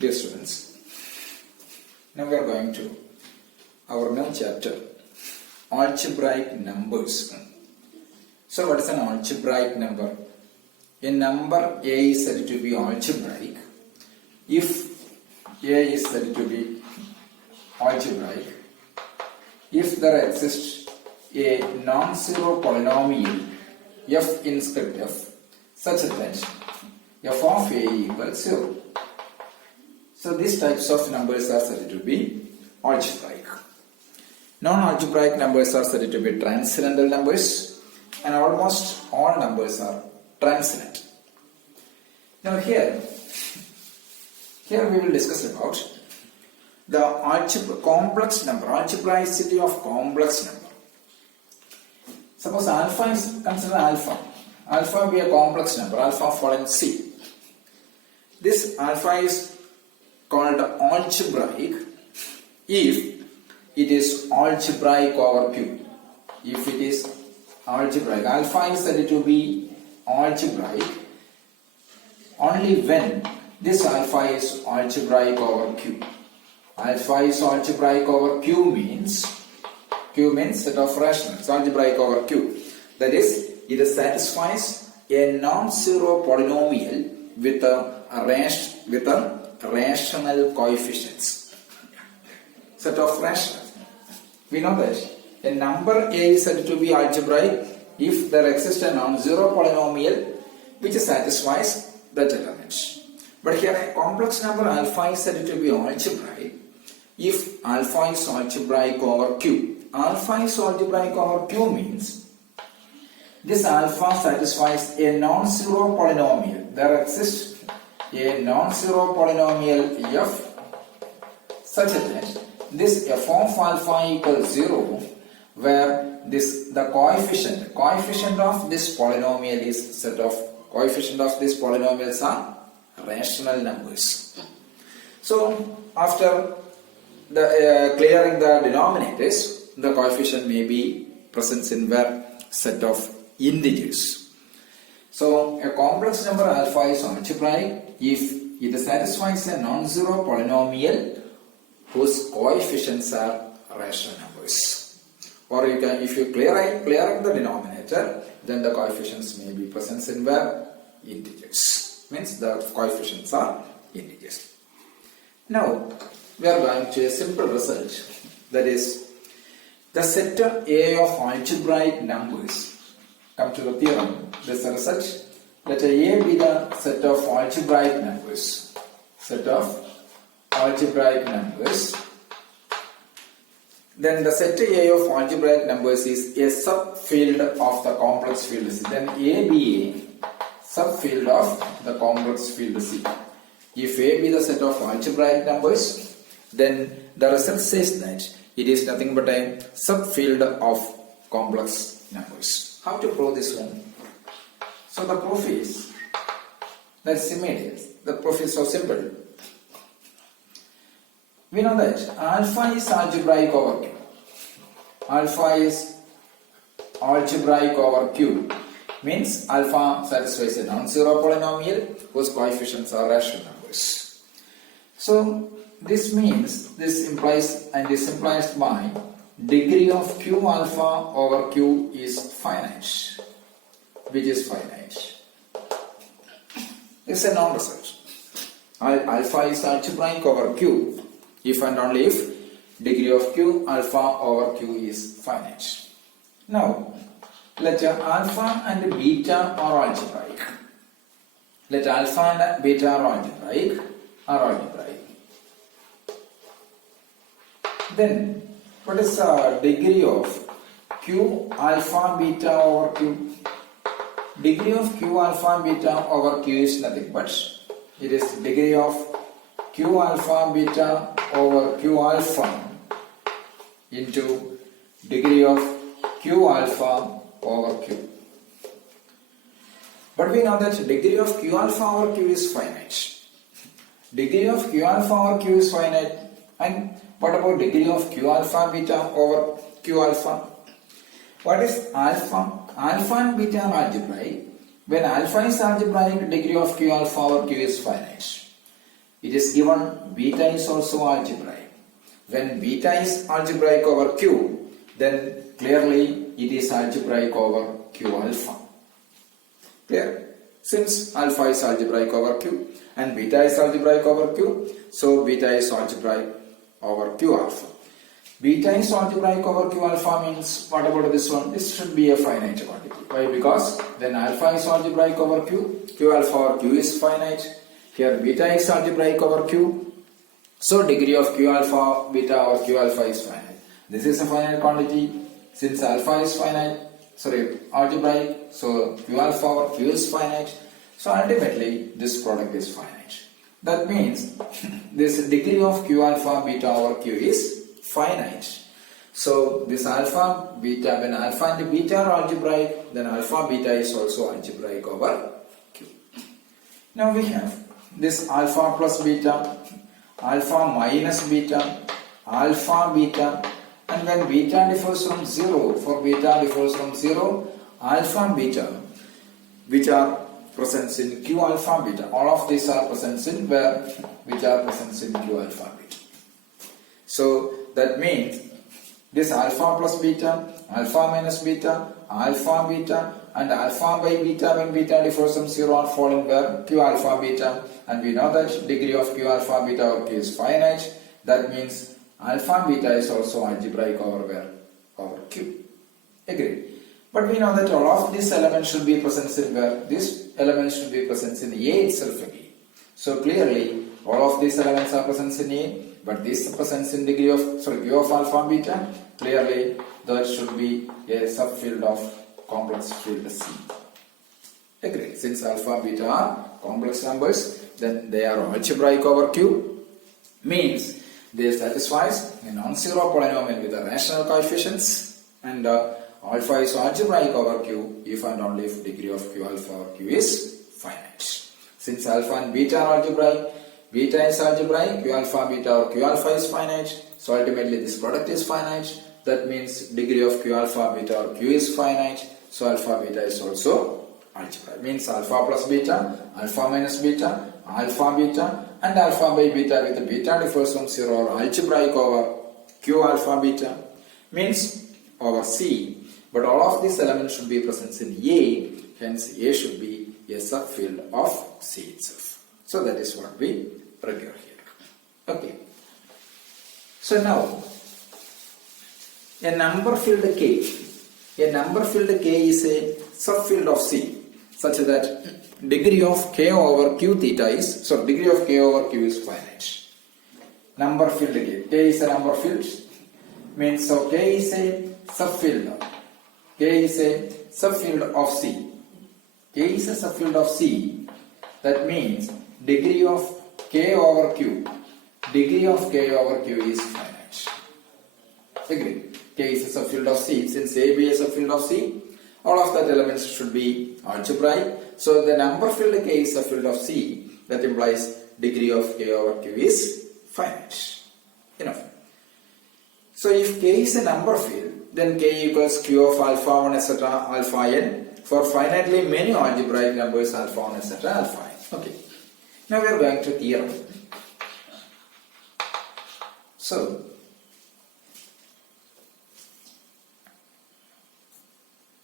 Dear students, now we are going to our new chapter, algebraic numbers. So what is an algebraic number? A number A is said to be algebraic if A is said to be algebraic if there exists a non-zero polynomial f in script f such that f of A equals 0. So these types of numbers are said to be algebraic. Non-algebraic numbers are said to be transcendental numbers, and almost all numbers are transcendent. Now here we will discuss about the complex number, algebraicity of complex number. Suppose alpha is consider alpha. Alpha be a complex number, alpha following C. This alpha is called algebraic if it is algebraic over Q. If it is algebraic, alpha is said to be algebraic only when this alpha is algebraic over Q. Alpha is algebraic over Q means set of rationals, algebraic over Q. That is, it satisfies a non-zero polynomial with a rational coefficients. Set of rationals. We know that a number A is said to be algebraic if there exists a non-zero polynomial which satisfies the determinant. But here a complex number alpha is said to be algebraic if alpha is algebraic over Q. Alpha is algebraic over Q means this alpha satisfies a non-zero polynomial. There exists a non-zero polynomial f such that this f of alpha equals 0, where the coefficient of this polynomial is set of coefficient of these polynomials are rational numbers. So after the clearing the denominators, the coefficient may be present in where set of integers. So a complex number alpha is algebraic if it satisfies a non-zero polynomial whose coefficients are rational numbers. Or you can, if you clearing the denominator, then the coefficients may be present in where integers. Means the coefficients are integers. Now we are going to a simple result, that is the set A of algebraic numbers. Come to the theorem. This is the result. Let A be the set of algebraic numbers. Set of algebraic numbers. Then the set A of algebraic numbers is a subfield of the complex field C. Then A be a subfield of the complex field C. If A be the set of algebraic numbers, then the result says that it is nothing but a subfield of complex numbers. How to prove this one? So the proof is, that's immediate. The proof is so simple. We know that alpha is algebraic over Q. Alpha is algebraic over Q means alpha satisfies a non-zero polynomial whose coefficients are rational numbers. So this means, this implies by degree of Q alpha over Q is finite. Which is finite? It's a non-result. Alpha is algebraic over Q if and only if degree of Q alpha over Q is finite. Now let alpha and beta are algebraic. Let alpha and beta are algebraic. Then what is the degree of Q alpha beta over Q? Degree of Q alpha beta over Q is nothing but it is degree of Q alpha beta over Q alpha into degree of Q alpha over Q. But we know that degree of Q alpha over Q is finite. Degree of Q alpha over Q is finite. And what about degree of Q alpha beta over Q alpha? What is alpha? Alpha and beta are algebraic. When alpha is algebraic, degree of Q alpha over Q is finite. it is given beta is also algebraic. When beta is algebraic over Q, then clearly it is algebraic over Q alpha. Clear? Since alpha is algebraic over Q and beta is algebraic over Q, so beta is algebraic over Q alpha. Beta is algebraic over Q alpha means, what about this one? This should be a finite quantity. Why? Because when alpha is algebraic over Q, Q alpha or Q is finite. Here beta is algebraic over Q, so degree of Q alpha, beta or Q alpha is finite. This is a finite quantity. Since alpha is algebraic, so Q alpha or Q is finite. So ultimately this product is finite. That means this degree of Q alpha, beta over Q is finite. So this alpha, beta, when alpha and beta are algebraic, then alpha, beta is also algebraic over Q. Now we have this alpha plus beta, alpha minus beta, alpha beta, and when beta differs from 0, for beta differs from 0, alpha and beta, which are present in Q alpha beta, all of these are present in where? Which are present in Q alpha beta. So that means this alpha plus beta, alpha minus beta, alpha beta, and alpha by beta when beta differs from 0 are falling where? Q alpha beta, and we know that degree of Q alpha beta over Q is finite. That means alpha beta is also algebraic over where? Over Q. Agree. But we know that all of these elements should be present in where? These elements should be present in A itself again. So clearly all of these elements are present in A, but this presence in degree of Q of alpha beta, clearly there should be a subfield of complex field C. Agree. Since alpha beta are complex numbers, then they are algebraic over Q, means they satisfies a non-zero polynomial with the rational coefficients, and alpha is algebraic over Q if and only if degree of Q alpha or Q is finite. Since alpha and beta are algebraic, beta is algebraic, Q alpha beta or Q alpha is finite, so ultimately this product is finite. That means degree of Q alpha beta or Q is finite, so alpha beta is also algebraic. Means alpha plus beta, alpha minus beta, alpha beta, and alpha by beta with the beta differs from 0 or algebraic over Q alpha beta, means over C. But all of these elements should be present in A, hence A should be a subfield of C itself. So that is what we procure here. Okay. So now, a number field K. A number field K is a subfield of C, such that degree of K over Q theta is, degree of K over Q is finite. Number field K. K is a number field, means so K is a subfield. K is a subfield of C. K is a subfield of C. That means degree of K over Q. Degree of K over Q is finite. Agree. K is a subfield of C. Since A be a subfield of C, all of that elements should be algebraic. So the number field K is a field of C. That implies degree of K over Q is finite. Enough. So if K is a number field, then K equals Q of alpha 1 etc. alpha n for finitely many algebraic numbers alpha 1 etc. alpha n. Okay. Now we are going to theorem. So